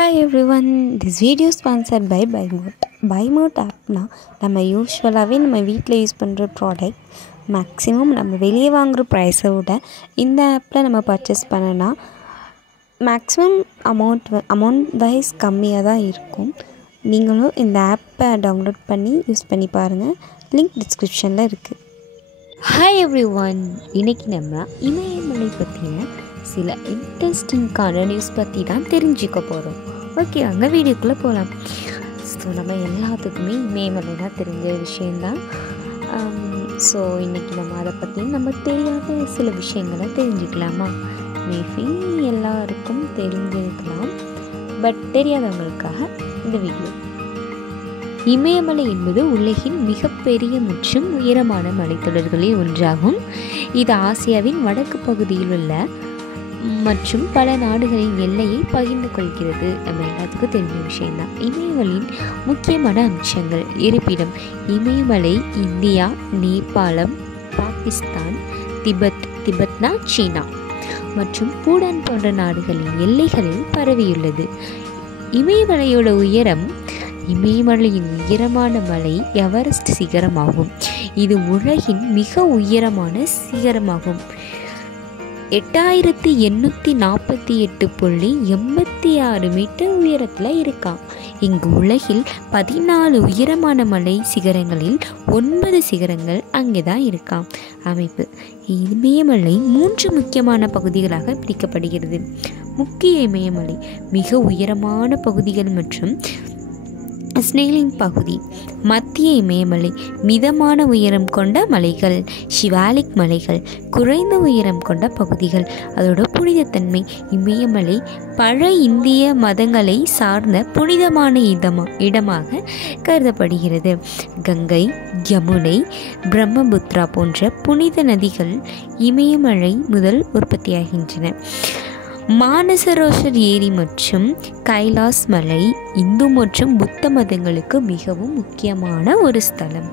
Hi everyone, this video is sponsored by BuyMote. BuyMote Apna நம்ம யூஸ்வலாகவே நம்ம வீட்டில் யூஸ் பண்ணுற ப்ராடக்ட் மேக்ஸிமம் நம்ம வெளியே வாங்குகிற ப்ரைஸை விட இந்த ஆப்பில் நம்ம பர்ச்சேஸ் பண்ணனா மேக்ஸிமம் அமௌண்ட் வைஸ் கம்மியாக தான் இருக்கும். நீங்களும் இந்த ஆப்பை டவுன்லோட் பண்ணி யூஸ் பண்ணி பாருங்கள். லிங்க் டிஸ்கிரிப்ஷனில் இருக்குது. ஹாய் எவ்ரி ஒன், இன்றைக்கி நம்ம இமயமலை பற்றின சில இன்ட்ரெஸ்டிங்கான நியூஸ் பற்றி தான் தெரிஞ்சுக்க போகிறோம். ஓகே, அங்கே வீடியோக்குள்ளே போகலாம். ஸோ நம்ம எல்லாத்துக்குமே இமயமலைனா தெரிஞ்ச விஷயந்தான். ஸோ இன்றைக்கி நம்ம அதை பற்றி நம்ம தெரியாத சில விஷயங்களை தெரிஞ்சுக்கலாமா? மேபி எல்லாருக்கும் தெரிஞ்சிருக்கலாம், பட் தெரியாதவங்களுக்காக இந்த வீடியோ. இமயமலை என்பது உலகின் மிகப்பெரிய மற்றும் உயரமான மலைத்தொடர்களில் ஒன்றாகும். இது ஆசியாவின் வடக்கு பகுதியில் உள்ள மற்றும் பல நாடுகளின் எல்லையை பகிர்ந்து கொள்கிறது. நம்ம எல்லாத்துக்கும் தெரிஞ்ச விஷயம்தான். இமயமலையின் முக்கியமான அம்சங்கள். இருப்பிடம்: இமயமலை இந்தியா, நேபாளம், பாகிஸ்தான், திபெத்னா சீனா மற்றும் பூடான் போன்ற நாடுகளின் எல்லைகளில் பரவியுள்ளது. இமயமலையோட உயரம். இமயமலையின் உயரமான மலை எவரெஸ்ட் சிகரமாகும். இது உலகின் மிக உயரமான சிகரமாகும். 8848.86 மீட்டர் உயரத்தில் இருக்காம். இங்கு உலகில் 14 உயரமான மலை சிகரங்களில் 9 சிகரங்கள் அங்கே தான் இருக்காம். அமைப்பு: இமயமலை 3 முக்கியமான பகுதிகளாக பிரிக்கப்படுகிறது. முக்கிய இமயமலை, மிக உயரமான பகுதிகள் மற்றும் ஸ்னேலிங் பகுதி. மத்திய இமயமலை, மிதமான உயரம் கொண்ட மலைகள். சிவாலிக் மலைகள், குறைந்த உயரம் கொண்ட பகுதிகள். அதோட புனிதத்தன்மை: இமயமலை பல இந்திய மதங்களை சார்ந்த புனிதமான இடமாக கருதப்படுகிறது. கங்கை, யமுனை, பிரம்மபுத்திரா போன்ற புனித நதிகள் இமயமலை முதல் உற்பத்தியாகின்றன. மானசரோவர் ஏரி மற்றும் கைலாஸ் மலை இந்து மற்றும் புத்த மதங்களுக்கு மிகவும் முக்கியமான ஒரு ஸ்தலம்.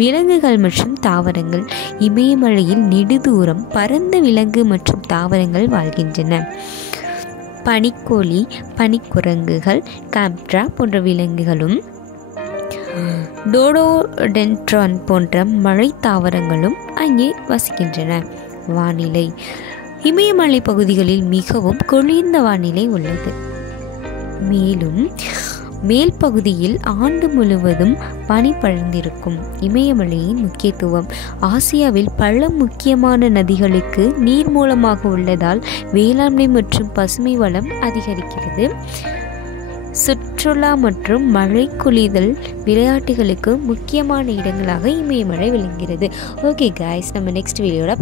விலங்குகள் மற்றும் தாவரங்கள். இமயமலையில் நெடுதூரம் பரந்த விலங்கு மற்றும் தாவரங்கள் வாழ்கின்றன. பனிக்கோழி, பனிக்குரங்குகள், காம்ப்ரா போன்ற விலங்குகளும் டோடோடென்ட்ரான் போன்ற மழை தாவரங்களும் அங்கே வசிக்கின்றன. வானிலை: இமயமலை பகுதிகளில் மிகவும் குளிர்ந்த வானிலை உள்ளது. மேலும் மேல் பகுதியில் ஆண்டு முழுவதும் பனி படர்ந்திருக்கும். இமயமலையின் முக்கியத்துவம்: ஆசியாவில் பல முக்கியமான நதிகளுக்கு நீர் மூலமாக உள்ளதால் வேளாண்மை மற்றும் பசுமை வளம் அதிகரிக்கிறது. சுற்றுலா மற்றும் மழை குளிதல் விளையாட்டுகளுக்கு முக்கியமான இடங்களாக இமயமலை விளங்குகிறது. ஓகே கைஸ், நம்ம நெக்ஸ்ட் வீடியோட